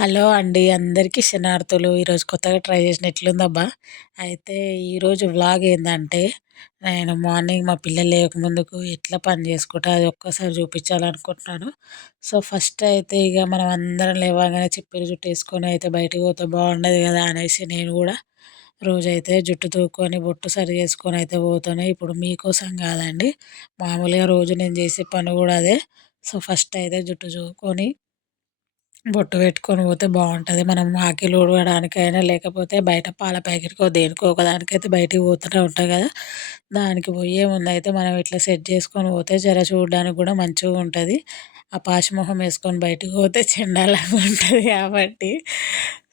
Hello అండి. అందరికీ శనార్థులు. ఈరోజు కొత్తగా ట్రై చేసిన ఎట్లుందబ్బా! అయితే ఈరోజు వ్లాగ్ ఏందంటే, నేను మార్నింగ్ మా పిల్లలు లేకముందుకు ఎట్లా పని చేసుకుంటా అది ఒక్కసారి చూపించాలనుకుంటున్నాను. సో, ఫస్ట్ అయితే ఇగ మనం అందరం లేవగానే చిప్పిరి జుట్టేసుకొని అయితే బయటికి పోతే బాగుండదు కదా అనేసి నేను కూడా రోజైతే జుట్టు దూకొని బొట్టు సరి చేసుకొని అయితే పోతాను. ఇప్పుడు మీకోసం కాదండి. మామూలుగా రోజు నేను చేసే పని కూడా అదే. సో, ఫస్ట్ అయితే జుట్టు దూకొని బొట్టు పెట్టుకొని పోతే బావుంటది. మనం వాకిలి ఊడవడానికైనా, లేకపోతే బయట పాల ప్యాకెట్‌కో, దేనికో ఒకదానికైతే బయటికి పోతూనే ఉంటాం గదా! దానికి పోయే ముందయితే మనం ఇట్లా సెట్ చేసుకొని పోతే జర చూడడానికి గూడా మంచిగుంటది. ఆ పాచి మొహం ఏసుకొని బయటికి పోతే చెండాలంగా ఉంటది గాబట్టి,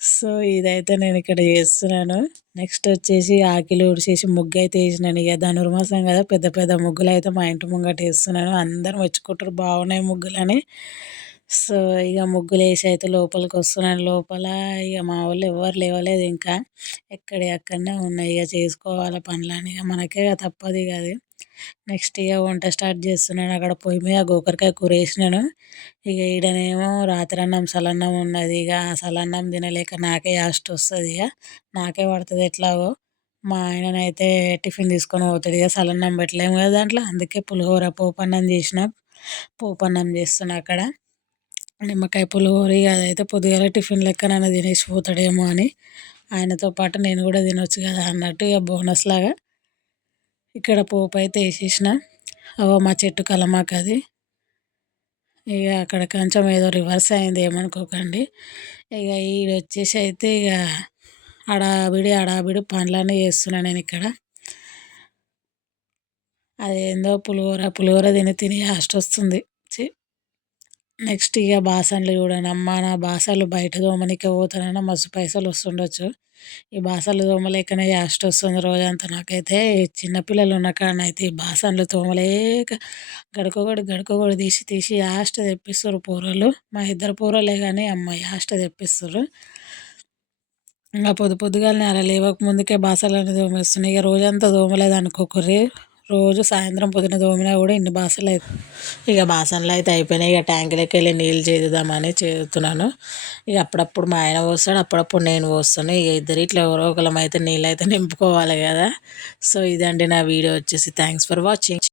సో, ఇదైతే నేనిక్కడ చేస్తున్నాను. నెక్స్ట్ వచ్చేసి ఆకిలి ఊడ్చేసి ముగ్గయితే ఏసినాను. ఇగ ధనుర్మాసం గదా! పెద్ద పెద్ద ముగ్గులయితే మా ఇంటి ముంగట ఏస్తున్నాను. అందరూ మెచ్చుకుంటారు బాగున్నాయి ముగ్గులని. సో, ఇగ ముగ్గులేసి అయితే లోపలికొస్తున్నాను. లోపల ఇగ మా వోళ్ళు ఎవ్వరు లేవలేదు ఇంకా. ఎక్కడియి అక్కడనే ఉన్నాయి. ఇగ చేసుకోవాల పనులని. ఇగ మనకే తప్పదిగ అది. నెక్స్ట్ ఇగ వంట స్టార్ట్ చేస్తున్నాను. అక్కడ పొయ్యి మీద గోకరకాయ కూర ఏసినాను. ఇగ ఈడనేమో రాత్రన్నం సలన్నం ఉన్నది. ఇగ ఆ సలన్నం తినలేక నాకే యాస్టొస్తదిగ. నాకే పడతది ఎట్లాగో. మా ఆయననైతే టిఫిన్ తీసుకొని పోతాడు. ఇగ సలన్నం పెట్టలేము కదా దాంట్లో. అందుకే పులిహోర పోపన్నం చేసిన. పోపన్నం చేస్తున్నా అక్కడ. నిమ్మకాయ పులిహోర ఇగ అదైతే పొద్దుగాల టిఫిన్ లెక్కనన్నా తినేసి పోతాడేమో అని. ఆయనతో పాటు నేను కూడా తినొచ్చు కదా అన్నట్టు ఇగ బోనస్‌లాగా ఇక్కడ పోపయితే ఏసేసిన. అగో మా చెట్టు కలమాకది. ఇగ అక్కడ కొంచెం ఏదో రివర్స్ అయింది ఏమనుకోకండి. ఇగ ఈడొచ్చేసి అయితే ఇగ హడావిడి పనులన్నీ చేస్తున్నా నేనిక్కడ. అదేందో పులిహోర తిని తిని యాస్టొస్తుంది. ఛీ! నెక్స్ట్ ఇగ బాసన్లు చూడండి. అమ్మా! నా బాసన్లు బయట తోమనీకే పోతానన్నా మస్తు పైసలొస్తుండొచ్చు. ఈ బాసన్లు తోమలేకనే యాస్టొస్తుంది రోజంతా నాకైతే. చిన్న పిల్లలున్న కాడనైతే ఈ బాసన్లు తోమలేక గడకొకటి తీసి తీసి యాస్ట్ తెప్పిస్తుర్రు పోరోళ్ళు. మా ఇద్దరు పోరోళ్ళే గానీ అమ్మ యాస్ట్ తెప్పిస్తుర్రు. ఇంగ పొద్దుగాలనే అలా లేవక ముందుకే బాసన్లన్నీ తోమేస్తున్నా. ఇగ రోజంతా తోమలేదనుకోకుర్రి. రోజు సాయంత్రం పొద్దున తోమినా గూడా ఇన్ని ఇగ బాసన్లయితే అయిపోయినాయి. ఇగ ట్యాంక్‌లోకెళ్ళి నీళ్ళు చేదుదామని చేదుతున్నాను. ఇగ అప్పుడప్పుడు మా ఆయన పోస్తాడు. అప్పుడప్పుడు నేను పోస్తాను. ఇగ ఇద్దరిట్లో ఎవరో ఒకళ్ళమైతే నీళ్ళైతే నింపుకోవాలి గదా! సో, ఇదండి నా వీడియో వచ్చేసి. Thanks for watching.